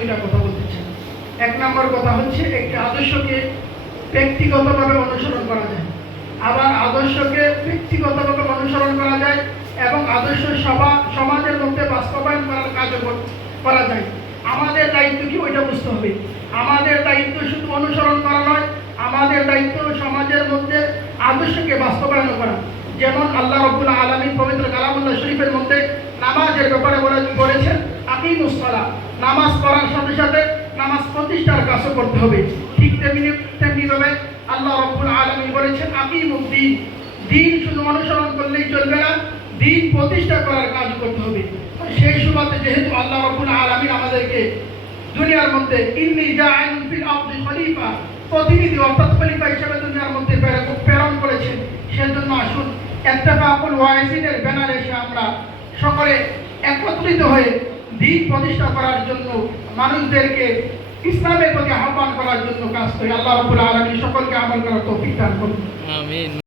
দুইটা কথা বলতে চাই। এক নম্বর কথা হচ্ছে, একটি আদর্শকে ব্যক্তিগতভাবে অনুসরণ করা যায়। আবার আদর্শকে ব্যক্তিগতভাবে অনুসরণ করা যায় এবং আদর্শ সভা, সমাজের মধ্যে বাস্তবায়ন করার কাজও করা যায়। আমাদের দায়িত্ব কি ওইটা বুঝতে হবে। আমাদের দায়িত্ব শুধু অনুসরণ করা নয়, আমাদের দায়িত্ব সমাজের মধ্যে আদর্শকে বাস্তবায়ন করা। যেমন আল্লাহ রব্বুল আলমী পবিত্র কালামুল্লাহ শরীফের মধ্যে নামাজের ব্যাপারে বলে আপনি নামাজ পড়ার সাথে সাথে নামাজ প্রতিষ্ঠার কাজও করতে হবে। ঠিক তেমনি তেমনিভাবে আল্লাহ রব্বুল আলমী বলেছেন, আপনি দিন। দিন শুধু অনুসরণ করলেই চলবে না, দিন প্রতিষ্ঠা করার কাজ করতে হবে। সেই সুবাদে যেহেতু আল্লাহ রব্বুল আলমী আমাদেরকে দুনিয়ার মধ্যে ইন্নি জাআইলুন ফিল আরদি খলিফা, প্রতিনিধি অর্থাৎ খলিফা হিসেবে দুনিয়ার মধ্যে প্রেরণ- করেছেন, সেজন্য আসুন। ইত্তেফাকুল ওয়াইসিনের ব্যানারে এসে আমরা সকলে একত্রিত হয়ে দিন প্রতিষ্ঠা করার জন্য মানুষদেরকে ইসলামের প্রতি আহ্বান করার জন্য কাজ করি। আল্লাহ রবুল্লা আলমী সকলকে আমল করার তৌফিক দান করুন।